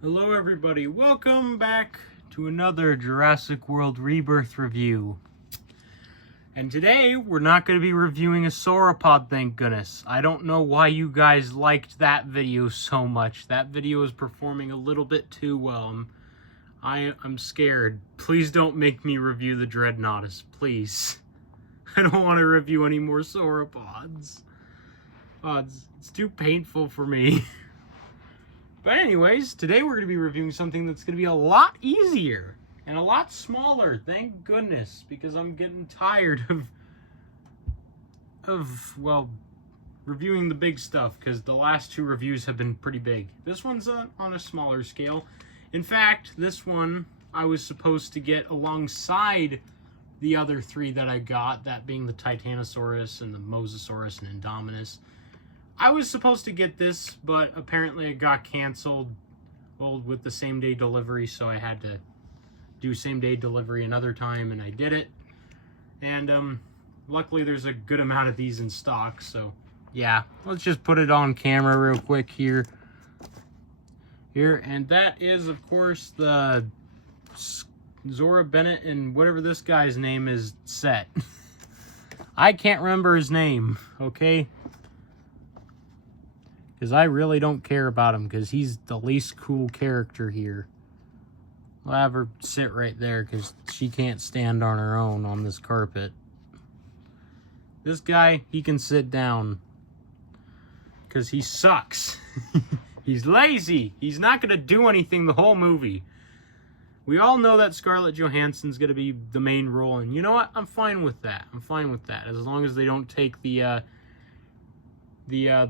Hello everybody, welcome back to another Jurassic World Rebirth review. And today, we're not going to be reviewing a sauropod, thank goodness. I don't know why you guys liked that video so much. That video is performing a little bit too well. I'm scared. Please don't make me review the Dreadnoughtus, please. I don't want to review any more sauropods. It's too painful for me. But anyways, today we're going to be reviewing something that's going to be a lot easier and a lot smaller, thank goodness, because I'm getting tired of reviewing the big stuff, because the last two reviews have been pretty big. This one's on a smaller scale. In fact, this one I was supposed to get alongside the other three that I got, that being the Titanosaurus and the Mosasaurus and Indominus. I was supposed to get this, but apparently it got canceled with the same-day delivery, so I had to do same-day delivery another time, and I did it. And luckily there's a good amount of these in stock, so yeah. Let's just put it on camera real quick here. And that is, of course, the Zora Bennett and whatever this guy's name is set. I can't remember his name, okay? Because I really don't care about him, because he's the least cool character here. I'll have her sit right there, because she can't stand on her own on this carpet. This guy, he can sit down, because he sucks. He's lazy. He's not going to do anything the whole movie. We all know that Scarlett Johansson's going to be the main role, and you know what? I'm fine with that. I'm fine with that, as long as they don't take the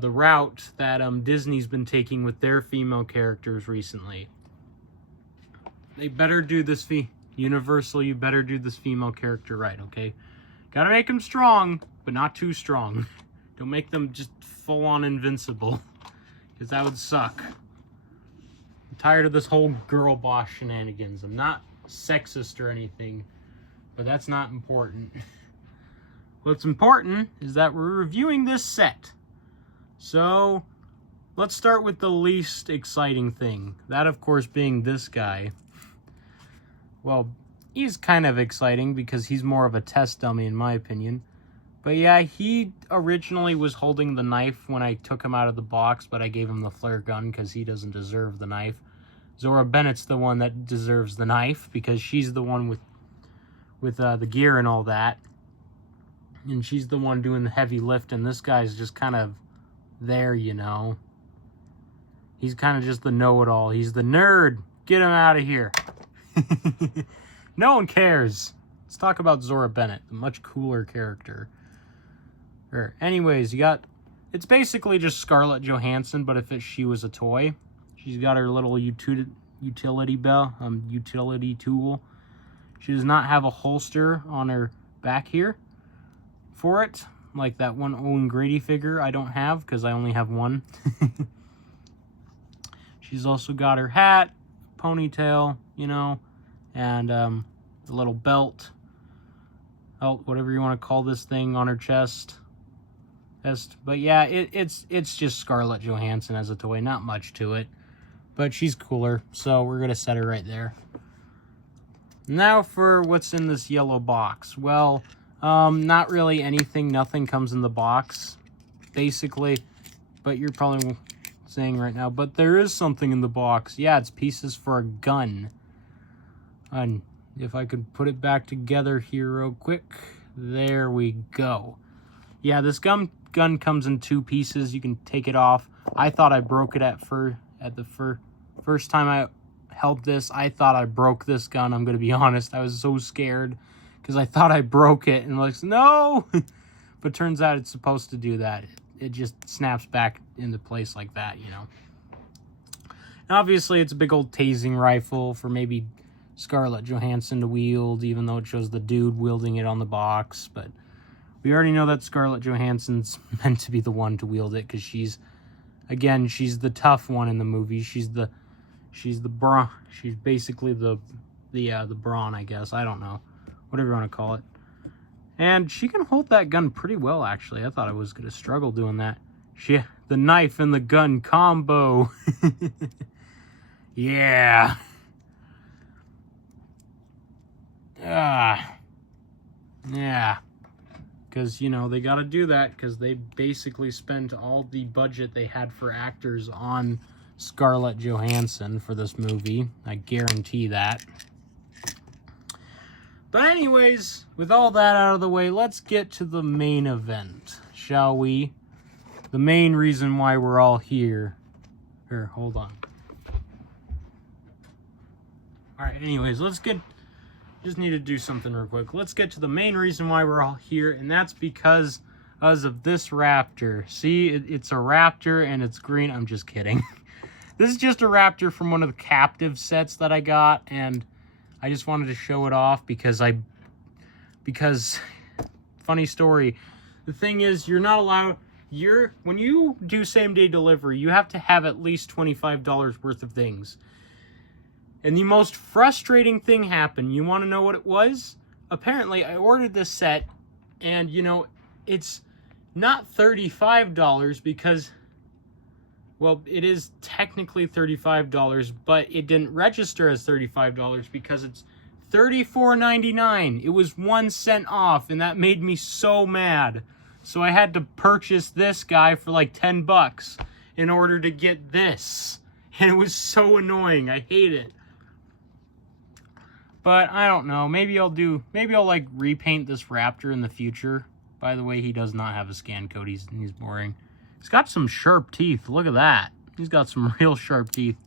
route that Disney's been taking with their female characters recently. They better do this Universal, you better do this female character right, okay? Gotta make them strong, but not too strong. Don't make them just full-on invincible, because that would suck. I'm tired of this whole girl boss shenanigans. I'm not sexist or anything, but that's not important. What's important is that we're reviewing this set. So, let's start with the least exciting thing. That, of course, being this guy. Well, he's kind of exciting because he's more of a test dummy in my opinion. But yeah, he originally was holding the knife when I took him out of the box, but I gave him the flare gun because he doesn't deserve the knife. Zora Bennett's the one that deserves the knife because she's the one with the gear and all that. And she's the one doing the heavy lift, and this guy's just kind of there, you know. He's kind of just the know-it-all. He's the nerd. Get him out of here. No one cares. Let's talk about Zora Bennett, the much cooler character. Anyways, it's basically just Scarlett Johansson, but if she was a toy. She's got her little utility belt, utility tool. She does not have a holster on her back here for it, like that one Owen Grady figure I don't have, because I only have one. She's also got her hat, ponytail, you know, and the little belt, whatever you want to call this thing, on her chest. But yeah, it's just Scarlett Johansson as a toy, not much to it. But she's cooler, so we're going to set her right there. Now for what's in this yellow box. Well, not really anything. Nothing comes in the box, basically. But you're probably saying right now, but there is something in the box. Yeah, it's pieces for a gun. And if I could put it back together here real quick. There we go. Yeah, this gun comes in two pieces. You can take it off. I thought I broke it at the first time I held this. I thought I broke this gun. I'm going to be honest. I was so scared because I thought I broke it, and like, no. But turns out it's supposed to do that. It just snaps back into place like that, you know. And obviously, it's a big old tasing rifle for maybe Scarlett Johansson to wield, even though it shows the dude wielding it on the box. But we already know that Scarlett Johansson's meant to be the one to wield it, because she's the tough one in the movie. She's basically the brawn, I guess. I don't know. Whatever you want to call it. And she can hold that gun pretty well, actually. I thought I was going to struggle doing that. The knife and the gun combo. Yeah. Yeah. Because, you know, they got to do that because they basically spent all the budget they had for actors on Scarlett Johansson for this movie. I guarantee that. But anyways, with all that out of the way, let's get to the main event, shall we? The main reason why we're all here. Here, hold on. Alright, anyways, let's get... Just need to do something real quick. Let's get to the main reason why we're all here, and that's because of this Raptor. See, it's a Raptor and it's green. I'm just kidding. This is just a Raptor from one of the captive sets that I got, and I just wanted to show it off because funny story. The thing is, you're not allowed, when you do same-day delivery, you have to have at least $25 worth of things. And the most frustrating thing happened. You want to know what it was? Apparently, I ordered this set, and, you know, it's not $35 because, well, it is technically $35, but it didn't register as $35 because it's $34.99. It was 1 cent off, and that made me so mad. So I had to purchase this guy for like 10 bucks in order to get this. And it was so annoying. I hate it. But I don't know. Maybe I'll like repaint this Raptor in the future. By the way, he does not have a scan code. He's boring. He's got some sharp teeth. Look at that. He's got some real sharp teeth.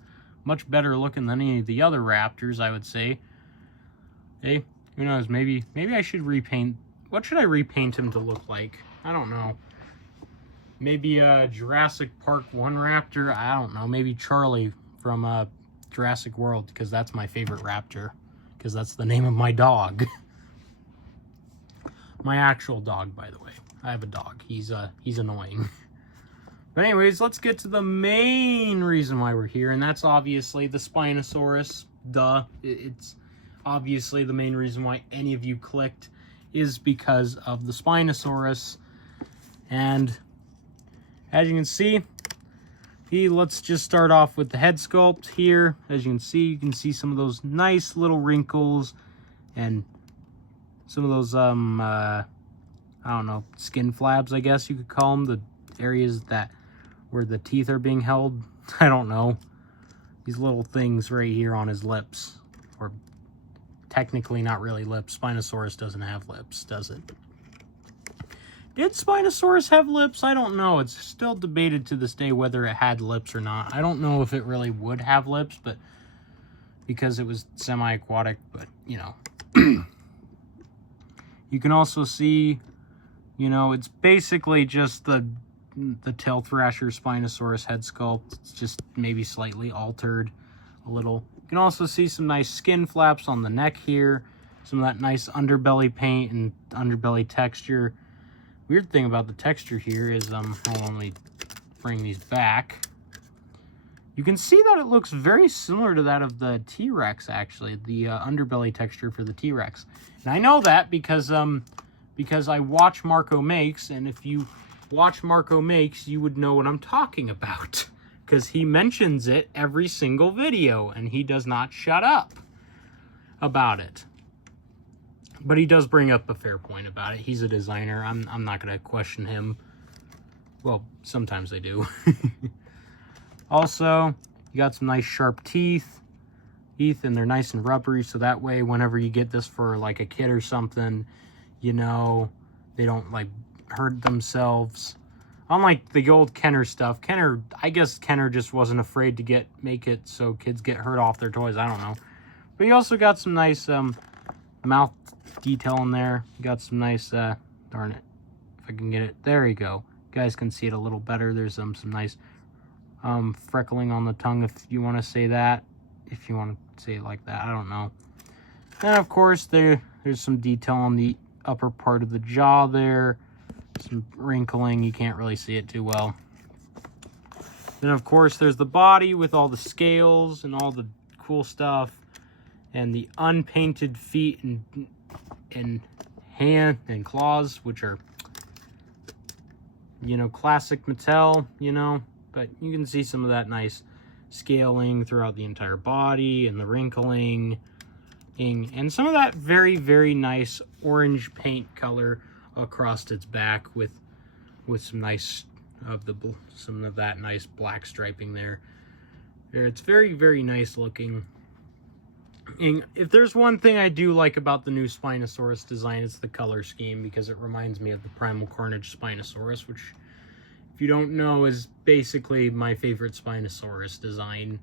Much better looking than any of the other Raptors, I would say. Hey, who knows? Maybe I should repaint. What should I repaint him to look like? I don't know. Maybe Jurassic Park 1 Raptor. I don't know. Maybe Charlie from Jurassic World, because that's my favorite Raptor. Because that's the name of my dog. My actual dog, by the way. I have a dog. He's annoying. But anyways, let's get to the main reason why we're here, and that's obviously the Spinosaurus. Duh. It's obviously the main reason why any of you clicked is because of the Spinosaurus. And as you can see, let's just start off with the head sculpt here. As you can see some of those nice little wrinkles and some of those, I don't know, skin flabs, I guess you could call them. The areas where the teeth are being held. I don't know. These little things right here on his lips. Or technically not really lips. Spinosaurus doesn't have lips, does it? Did Spinosaurus have lips? I don't know. It's still debated to this day whether it had lips or not. I don't know if it really would have lips, but because it was semi-aquatic, but, you know. You can also see, you know, it's basically just the tail thrasher Spinosaurus head sculpt. It's just maybe slightly altered a little. You can also see some nice skin flaps on the neck here. Some of that nice underbelly paint and underbelly texture. Weird thing about the texture here is, hold on, let me bring these back. You can see that it looks very similar to that of the T-Rex, actually, the underbelly texture for the T-Rex. And I know that because I watch Marco Makes, and if you watch Marco Makes, you would know what I'm talking about. Because he mentions it every single video, and he does not shut up about it. But he does bring up a fair point about it. He's a designer. I'm not going to question him. Well, sometimes I do. Also, you got some nice sharp teeth, and they're nice and rubbery, so that way whenever you get this for like a kid or something, you know, they don't like hurt themselves. Unlike the old Kenner stuff. I guess Kenner just wasn't afraid to make it so kids get hurt off their toys. I don't know. But you also got some nice mouth detail in there. You got some nice, darn it, if I can get it, there you go. You guys can see it a little better. There's some nice freckling on the tongue, if you want to say that, if you want to say it like that, I don't know. And of course there's some detail on the upper part of the jaw there, some wrinkling, you can't really see it too well. Then of course there's the body with all the scales and all the cool stuff, and the unpainted feet and hand and claws, which are, you know, classic Mattel, you know. But you can see some of that nice scaling throughout the entire body and the wrinkling. And some of that very, very nice orange paint color across its back with some of that nice black striping there. It's very, very nice looking. And if there's one thing I do like about the new Spinosaurus design, it's the color scheme, because it reminds me of the Primal Carnage Spinosaurus, which, if you don't know, is basically my favorite Spinosaurus design.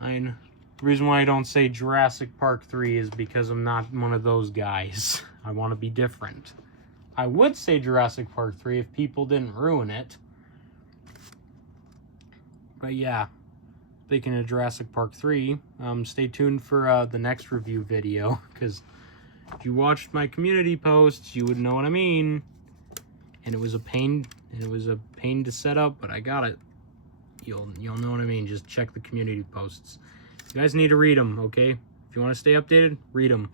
The reason why I don't say Jurassic Park 3 is because I'm not one of those guys. I want to be different. I would say Jurassic Park 3 if people didn't ruin it. But yeah, speaking of Jurassic Park 3, stay tuned for the next review video, because if you watched my community posts, you would know what I mean. And it was a pain, to set up, but I got it. You'll know what I mean. Just check the community posts. You guys need to read them, okay? If you want to stay updated, read them.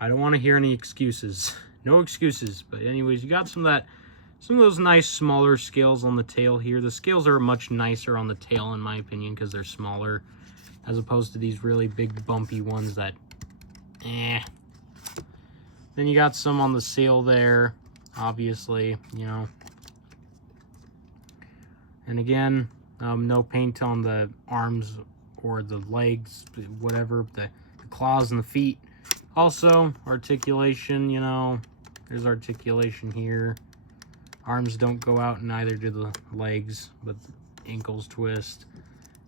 I don't want to hear any excuses. No excuses. But anyways, you got some of those nice smaller scales on the tail here. The scales are much nicer on the tail, in my opinion, because they're smaller, as opposed to these really big bumpy ones that, Then you got some on the sail there, obviously, you know. And again, no paint on the arms or the legs, whatever, the claws and the feet. Also, articulation, you know, there's articulation here. Arms don't go out, and neither do the legs, but ankles twist.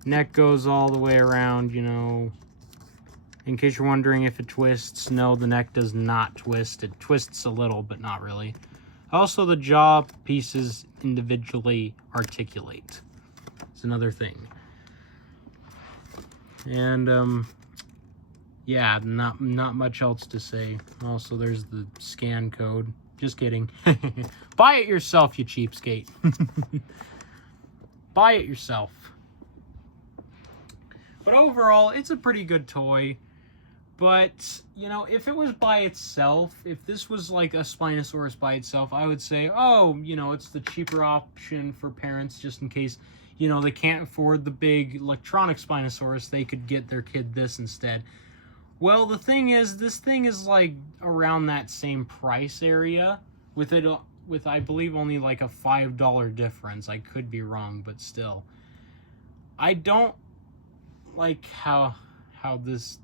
Neck goes all the way around, you know. In case you're wondering if it twists, no, the neck does not twist. It twists a little, but not really. Also, the jaw pieces individually articulate. It's another thing. And, yeah, not much else to say. Also, there's the scan code. Just kidding. Buy it yourself, you cheapskate. Buy it yourself. But overall, it's a pretty good toy. But, you know, if it was by itself, if this was like a Spinosaurus by itself, I would say, oh, you know, it's the cheaper option for parents, just in case, you know, they can't afford the big electronic Spinosaurus, they could get their kid this instead. Well, the thing is, this thing is like around that same price area, with I believe only like a $5 difference. I could be wrong, but still. I don't like how this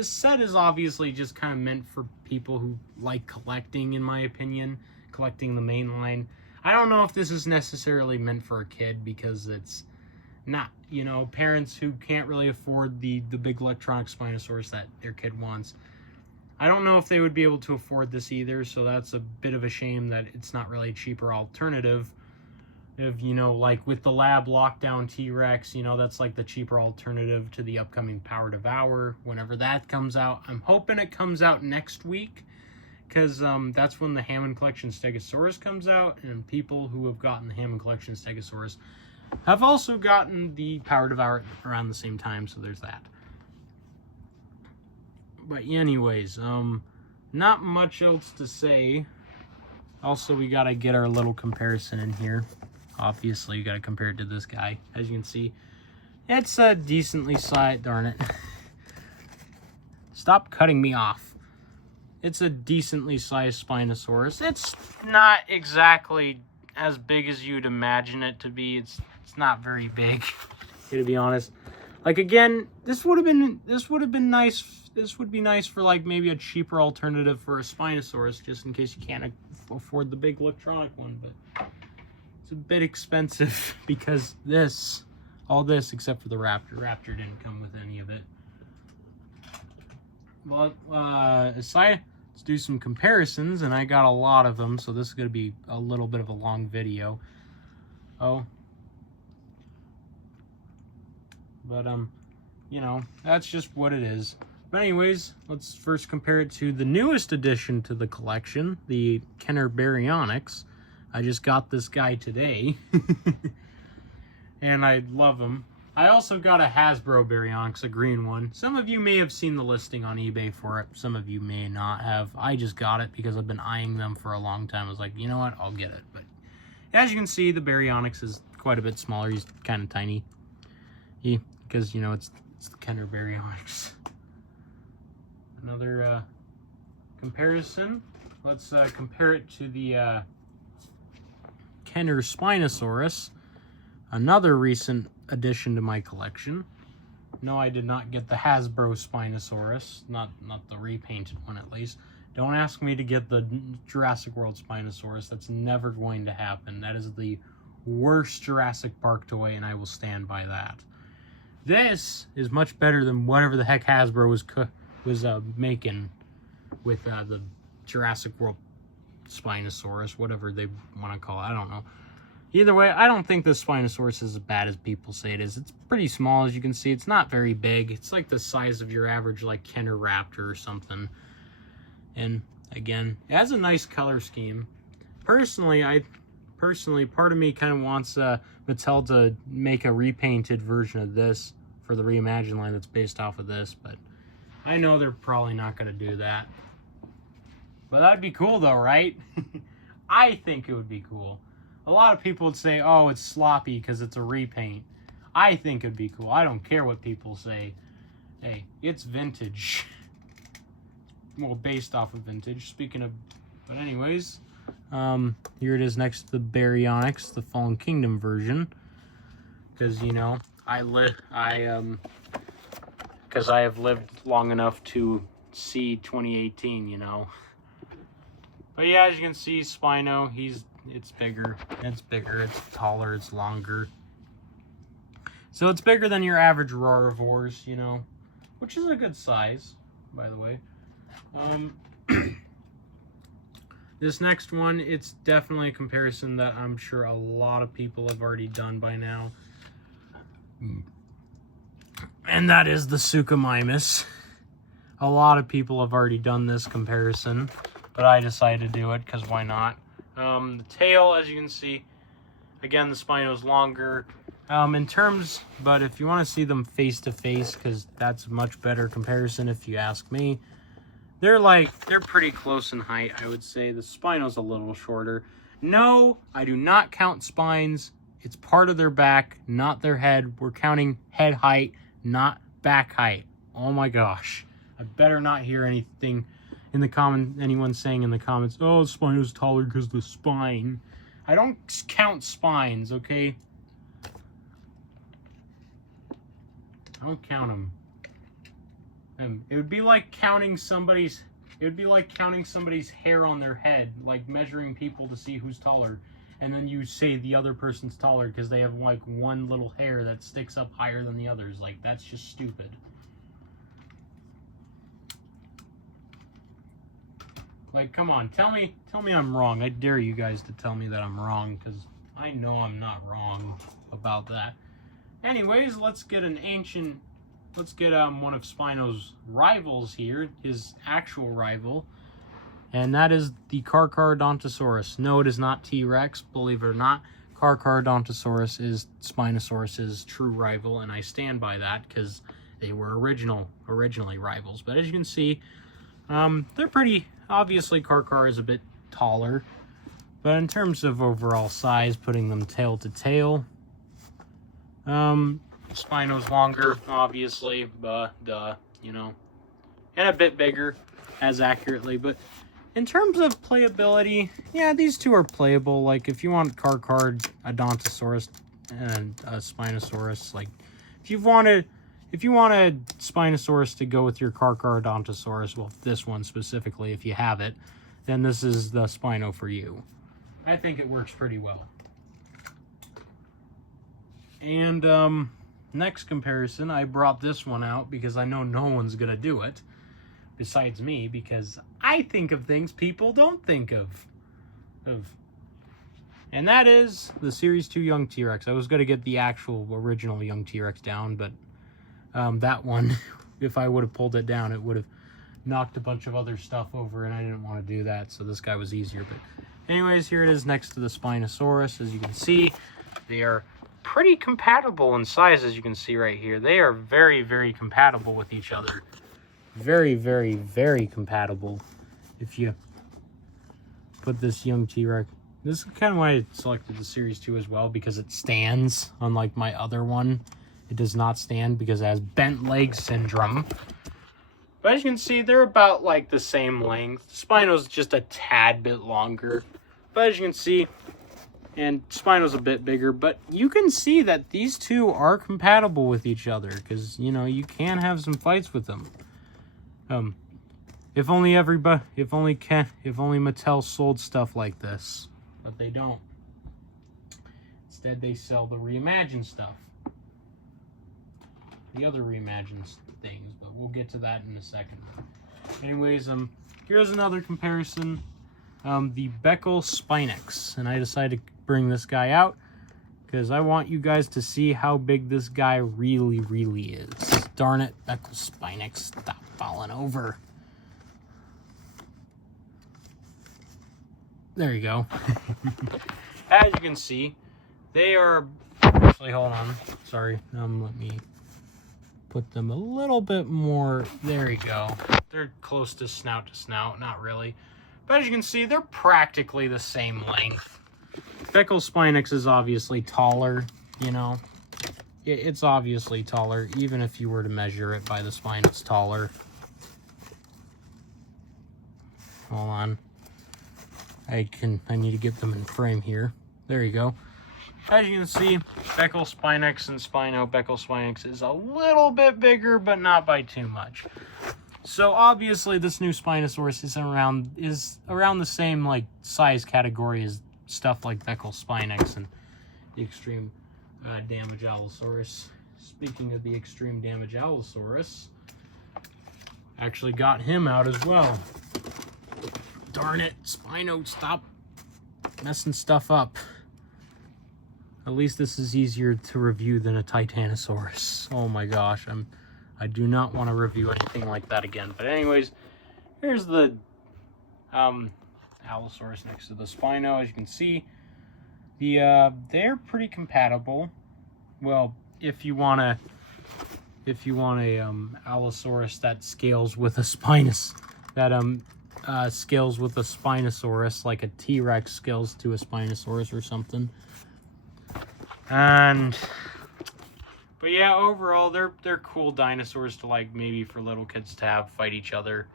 set is obviously just kind of meant for people who like collecting, in my opinion, collecting the main line. I don't know if this is necessarily meant for a kid, because it's not, you know, parents who can't really afford the big electronic Spinosaurus that their kid wants. I don't know if they would be able to afford this either, so that's a bit of a shame that it's not really a cheaper alternative. If, you know, like with the lab lockdown T-Rex, you know, that's like the cheaper alternative to the upcoming Power Devour, whenever that comes out. I'm hoping it comes out next week, because that's when the Hammond Collection Stegosaurus comes out, and people who have gotten the Hammond Collection Stegosaurus have also gotten the Power Devour around the same time, so there's that. But anyways, not much else to say. Also, we gotta get our little comparison in here. Obviously, you gotta compare it to this guy. As you can see, it's a decently sized, darn it. Stop cutting me off. It's a decently sized Spinosaurus. It's not exactly as big as you'd imagine it to be. It's not very big, to be honest. Like, again, this would have been nice. This would be nice for like maybe a cheaper alternative for a Spinosaurus, just in case you can't afford the big electronic one. But it's a bit expensive, because all this except for the Raptor. Raptor didn't come with any of it. But let's do some comparisons, and I got a lot of them, so this is going to be a little bit of a long video. But, you know, that's just what it is. But anyways, let's first compare it to the newest addition to the collection, the Kenner Baryonyx. I just got this guy today, and I love him. I also got a Hasbro Baryonyx, a green one. Some of you may have seen the listing on eBay for it. Some of you may not have. I just got it because I've been eyeing them for a long time. I was like, you know what, I'll get it. But as you can see, the Baryonyx is quite a bit smaller. He's kind of tiny. Because, you know, it's the Kenner Baryonyx. Another comparison. Let's compare it to the Kenner Spinosaurus. Another recent addition to my collection. No, I did not get the Hasbro Spinosaurus. Not the repainted one, at least. Don't ask me to get the Jurassic World Spinosaurus. That's never going to happen. That is the worst Jurassic Park toy, and I will stand by that. This is much better than whatever the heck Hasbro was making with the Jurassic World Spinosaurus, whatever they want to call it. I don't know. Either way, I don't think this Spinosaurus is as bad as people say it is. It's pretty small, as you can see. It's not very big. It's like the size of your average, like, Kenner Raptor or something. And, again, it has a nice color scheme. Personally, part of me kind of wants Mattel to make a repainted version of this for the Reimagine line that's based off of this, but I know they're probably not going to do that. But that'd be cool, though, right? I think it would be cool. A lot of people would say, oh, it's sloppy because it's a repaint. I think it'd be cool. I don't care what people say. Hey, it's vintage. Well, based off of vintage. Speaking of... But anyways, here it is next to the Baryonyx, the Fallen Kingdom version. Because, you know, because I have lived long enough to see 2018, you know. But yeah, as you can see, Spino, it's bigger, it's taller, it's longer. So it's bigger than your average Rarivores, you know, which is a good size, by the way. This next one, it's definitely a comparison that I'm sure a lot of people have already done by now. And that is the Suchomimus. A lot of people have already done this comparison, but I decided to do it because why not? The tail, as you can see, again, the Spino's longer. But if you want to see them face to face, because that's a much better comparison if you ask me, they're pretty close in height, I would say. The Spino's a little shorter. No, I do not count spines. It's part of their back, not their head. We're counting head height, not back height. Oh my gosh. I better not hear anything in the anyone saying in the comments, oh, Spino's taller because the spine. I don't count spines, okay? I don't count them. It would be like counting somebody's hair on their head, like measuring people to see who's taller, and then you say the other person's taller because they have like one little hair that sticks up higher than the others. Like, that's just stupid. Like, come on, tell me I'm wrong. I dare you guys to tell me that I'm wrong, because I know I'm not wrong about that. Anyways, let's get one of Spino's rivals here, his actual rival, and that is the Carcharodontosaurus. No, it is not T-Rex, believe it or not. Carcharodontosaurus is Spinosaurus's true rival, and I stand by that because they were originally rivals. But as you can see, they're pretty... Obviously, Carchar is a bit taller, but in terms of overall size, putting them tail to tail, Spino's longer, obviously, you know, and a bit bigger, as accurately, but in terms of playability, yeah, these two are playable. Like, if you want Carcharodontosaurus and a Spinosaurus, like, if you want a Spinosaurus to go with your Carcharodontosaurus, well, this one specifically, if you have it, then this is the Spino for you. I think it works pretty well. And, next comparison, I brought this one out because I know no one's going to do it besides me, because I think of things people don't think of. And that is the Series 2 Young T-Rex. I was going to get the actual original Young T-Rex down, but that one, if I would have pulled it down, it would have knocked a bunch of other stuff over, and I didn't want to do that, so this guy was easier. But anyways, here it is next to the Spinosaurus. As you can see, they are pretty compatible in size, as you can see right here. They are very, very compatible with each other. Very, very, very compatible. If you put this young T-Rex This is kind of why I selected the Series 2 as well, because it stands, unlike my other one. It does not stand because it has bent leg syndrome. But as you can see, they're about like the same length. Spino's just a tad bit longer. But as you can see, and Spino's a bit bigger, but you can see that these two are compatible with each other, because, you know, you can have some fights with them. If only Mattel sold stuff like this, but they don't. Instead, they sell the reimagined stuff, the other reimagined things, but we'll get to that in a second. Anyways, here's another comparison. The Beckel Spinax, and I decided to bring this guy out because I want you guys to see how big this guy really is. Darn it, Beckel Spinax, stop falling over. There you go. As you can see, they are, actually, hold on, sorry, let me put them a little bit more, there you go. They're close to snout, not really. But as you can see, they're practically the same length. Beckel Spinax is obviously taller, you know. It's obviously taller, even if you were to measure it by the spine, it's taller. Hold on. I need to get them in frame here. There you go. As you can see, Beckel Spinax and Spino Beckel Spinax is a little bit bigger, but not by too much. So obviously this new Spinosaurus is around the same like size category as stuff like Beckel Spinax and the Extreme Damage Allosaurus. Speaking of the Extreme Damage Allosaurus, actually got him out as well. Darn it, Spino, stop messing stuff up. At least this is easier to review than a Titanosaurus. Oh my gosh, I do not want to review anything like that again. But anyways, here's the Allosaurus next to the Spino. As you can see, they're pretty compatible. Well, if you want a Allosaurus that scales with a Spinus, scales with a Spinosaurus, like a T-Rex scales to a Spinosaurus or something. But yeah, overall, they're cool dinosaurs to, like, maybe for little kids to have fight each other.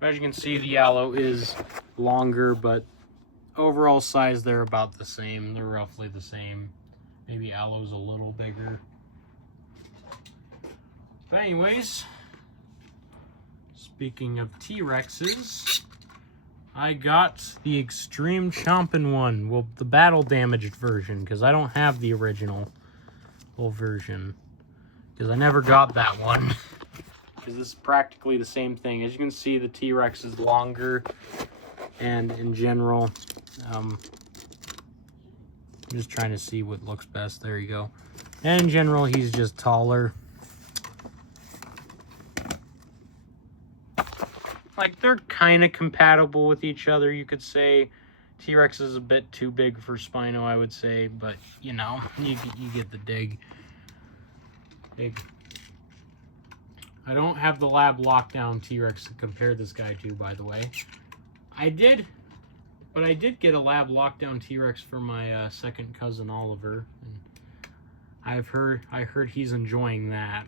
But as you can see, the Allo is longer, but overall size, they're about the same. They're roughly the same. Maybe Allo's a little bigger. But anyways, speaking of T-Rexes, I got the Extreme Chompin' one. Well, the battle damaged version, because I don't have the original version. Because I never got that one. Because this is practically the same thing. As you can see, the T-Rex is longer. And in general, I'm just trying to see what looks best. There you go. And in general, he's just taller. Like, they're kind of compatible with each other, you could say. T-Rex is a bit too big for Spino, I would say, but, you know, you get the dig. I don't have the lab lockdown T-Rex to compare this guy to, by the way. I did get a lab lockdown T-Rex for my second cousin Oliver. And I heard he's enjoying that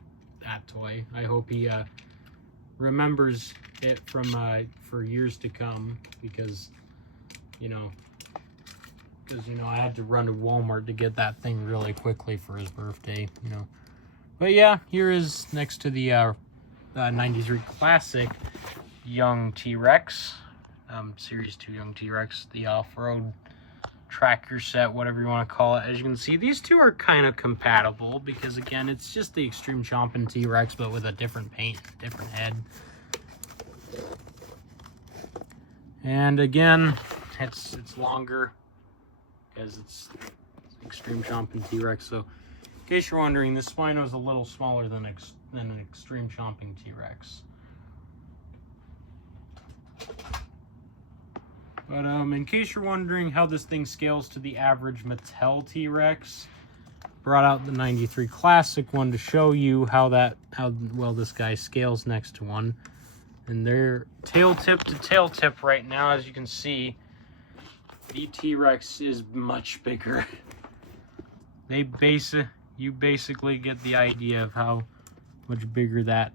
toy. I hope he remembers it from for years to come, because you know I had to run to Walmart to get that thing really quickly for his birthday, you know. But yeah, here is next to the 93 Classic Young T-Rex, Series 2 Young T-Rex, the off-road tracker set, whatever you want to call it. As you can see, these two are kind of compatible because, again, it's just the Extreme Chompin' T-Rex, but with a different paint, different head. And again, it's longer because it's Extreme Chompin' T-Rex. So, in case you're wondering, this Spino is a little smaller than an Extreme Chomping T-Rex. But in case you're wondering how this thing scales to the average Mattel T-Rex, brought out the 93 Classic one to show you how well this guy scales next to one. And they're tail tip to tail tip right now, as you can see. The T-Rex is much bigger. You basically get the idea of how much bigger that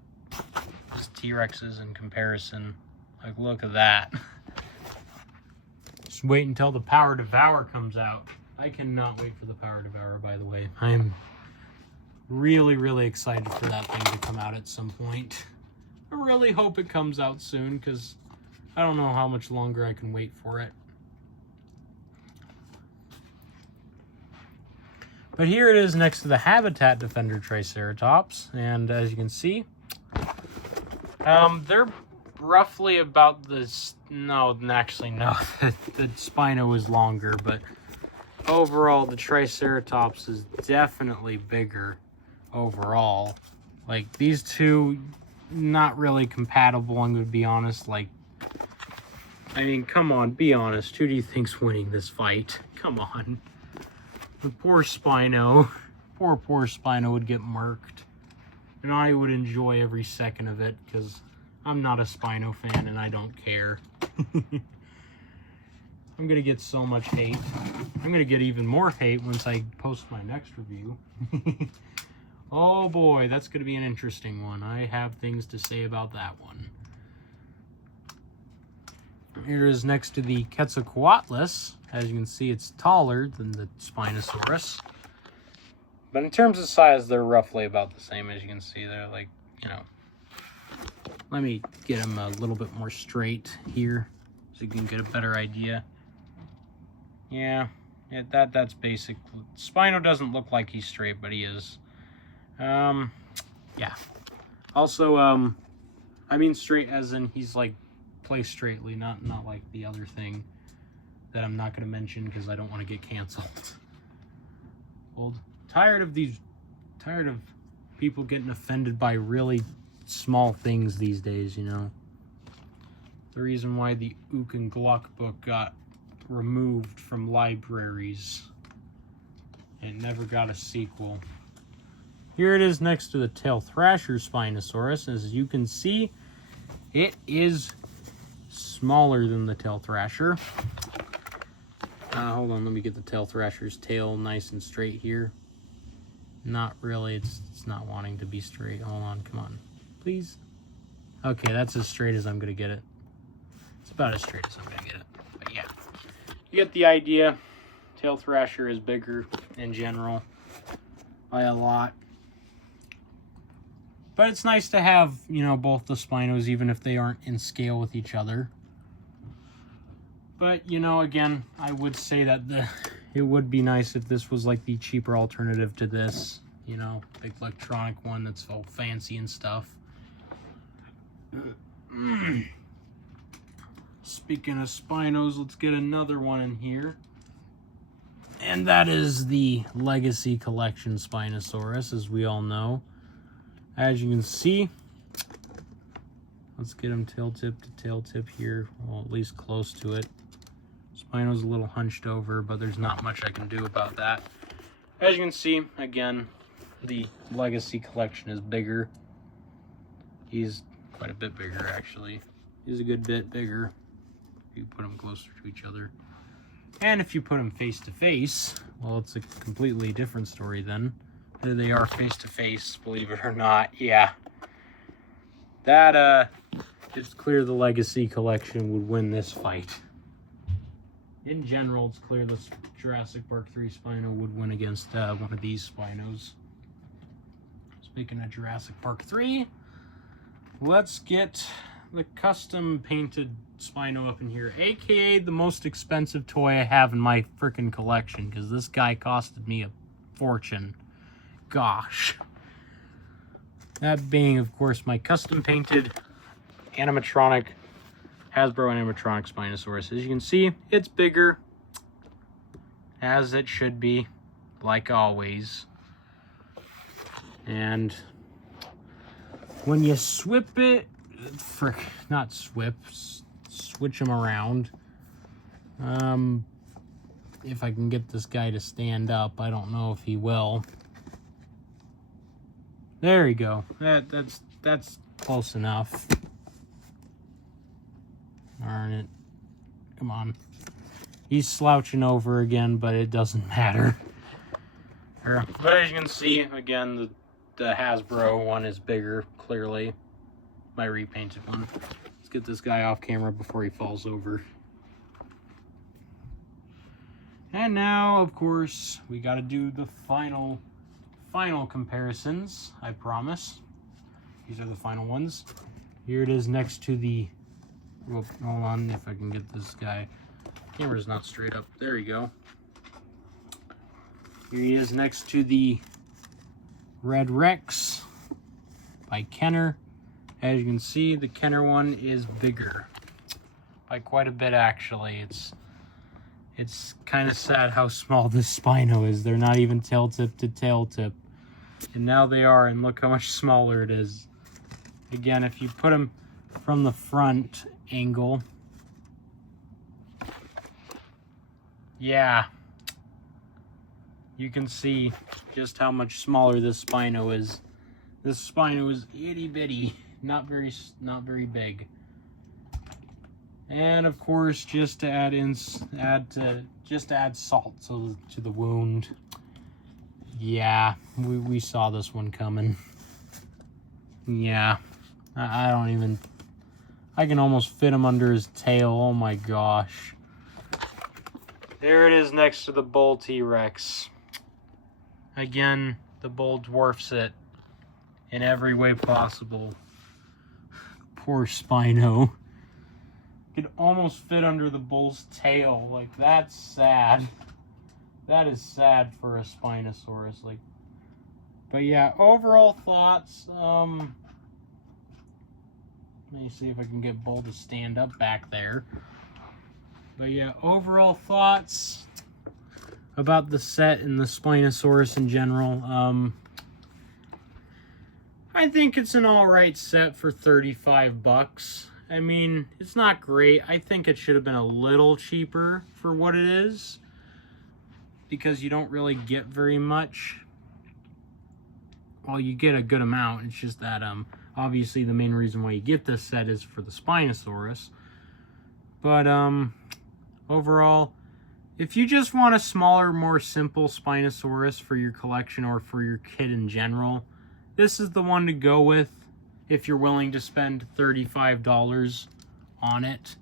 T-Rex is in comparison. Like, look at that. Just wait until the Power Devour comes out. I cannot wait for the Power Devour, by the way. I'm really, really excited for that thing to come out at some point. I really hope it comes out soon, because I don't know how much longer I can wait for it. But here it is next to the Habitat Defender Triceratops, and as you can see, they're roughly about this. No, actually, no. The Spino is longer, but overall, the Triceratops is definitely bigger overall. Like, these two, not really compatible, I'm going to be honest. Like, I mean, come on, be honest. Who do you think's winning this fight? Come on. The poor Spino. Poor Spino would get murked. And I would enjoy every second of it, because I'm not a Spino fan and I don't care. I'm going to get so much hate. I'm going to get even more hate once I post my next review. Oh boy, that's going to be an interesting one. I have things to say about that one. Here is next to the Quetzalcoatlus. As you can see, it's taller than the Spinosaurus. But in terms of size, they're roughly about the same. As you can see, they're like, you know... Let me get them a little bit more straight here, so you can get a better idea. Yeah, that's basic. Spino doesn't look like he's straight, but he is. Yeah. Also, I mean straight as in he's like placed straightly, not like the other thing that I'm not going to mention because I don't want to get canceled. Well, tired of people getting offended by really small things these days, you know. The reason why the Ook and Gluck book got removed from libraries and never got a sequel. Here it is next to the tail thrasher Spinosaurus. As you can see, it is smaller than the tail thrasher. Hold on, let me get the tail thrasher's tail nice and straight here. Not really, it's not wanting to be straight. Hold on, come on, please. Okay, that's as straight as I'm gonna get it. It's about as straight as I'm gonna get it. But yeah, you get the idea. Tail thrasher is bigger in general by a lot. But it's nice to have, you know, both the Spinos, even if they aren't in scale with each other. But, you know, again, I would say that it would be nice if this was like the cheaper alternative to this. You know, big electronic one that's all fancy and stuff. Speaking of Spinos, let's get another one in here. And that is the Legacy Collection Spinosaurus, as we all know. As you can see, let's get him tail tip to tail tip here, well, at least close to it. Spino's a little hunched over, but there's not much I can do about that. As you can see, again, the Legacy Collection is bigger. He's quite a bit bigger, actually. He's a good bit bigger if you put them closer to each other. And if you put them face to face, well, it's a completely different story then. There they are face to face, believe it or not. Yeah. That, it's clear the Legacy Collection would win this fight. In general, it's clear the Jurassic Park 3 Spino would win against one of these Spinos. Speaking of Jurassic Park 3, let's get the custom painted Spino up in here, aka the most expensive toy I have in my freaking collection, because this guy costed me a fortune. Gosh. That being, of course, my custom painted animatronic, Hasbro animatronic Spinosaurus. As you can see, it's bigger, as it should be, like always. And when you switch them around. If I can get this guy to stand up, I don't know if he will. There you go. That's close enough. Darn it. Come on. He's slouching over again, but it doesn't matter. But as you can see, again, the Hasbro one is bigger, clearly. My repainted one. Let's get this guy off camera before he falls over. And now, of course, we got to do the final comparisons, I promise. These are the final ones. Here it is next to the... Well, hold on, if I can get this guy. Camera's not straight up. There you go. Here he is next to the Red Rex by Kenner. As you can see, the Kenner one is bigger by quite a bit, actually. It's kind of sad how small this Spino is. They're not even tail tip to tail tip. And now they are, and look how much smaller it is. Again, if you put them from the front angle, yeah, you can see just how much smaller this Spino is. This Spino is itty bitty, not very big. And of course, just to add salt to the wound. Yeah, we saw this one coming. Yeah, I don't even. I can almost fit him under his tail. Oh my gosh. There it is next to the Bull T-Rex. Again, the Bull dwarfs it in every way possible. Poor Spino. Could almost fit under the Bull's tail. Like, that's sad. That is sad for a Spinosaurus. Like, but yeah, overall thoughts. Let me see if I can get Bull to stand up back there. But yeah, overall thoughts about the set and the Spinosaurus in general. I think it's an alright set for 35 bucks. I mean, it's not great. I think it should have been a little cheaper for what it is, because you don't really get very much. Well, you get a good amount. It's just that obviously the main reason why you get this set is for the Spinosaurus. But overall, if you just want a smaller, more simple Spinosaurus for your collection or for your kid in general, this is the one to go with if you're willing to spend $35 on it,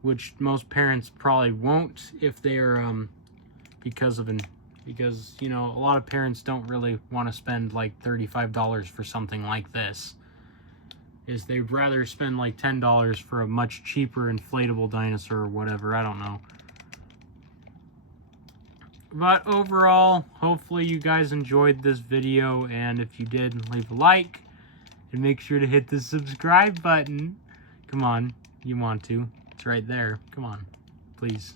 which most parents probably won't if they're because you know, a lot of parents don't really want to spend like $35 for something like this. They'd rather spend like $10 for a much cheaper inflatable dinosaur or whatever. I don't know. But overall, hopefully you guys enjoyed this video, and if you did, leave a like and make sure to hit the subscribe button. Come on, you want to. It's right there. Come on, please.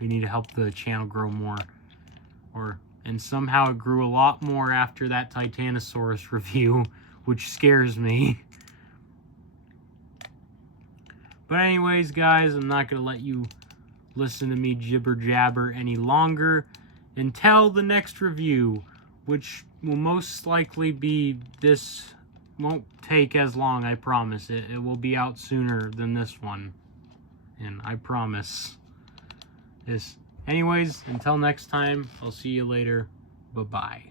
We need to help the channel grow more. And somehow it grew a lot more after that Titanosaurus review, which scares me. But anyways, guys, I'm not going to let you listen to me jibber jabber any longer until the next review, which will most likely be this. Won't take as long, I promise. It will be out sooner than this one, and I promise this. Anyways, until next time, I'll see you later. Bye-bye.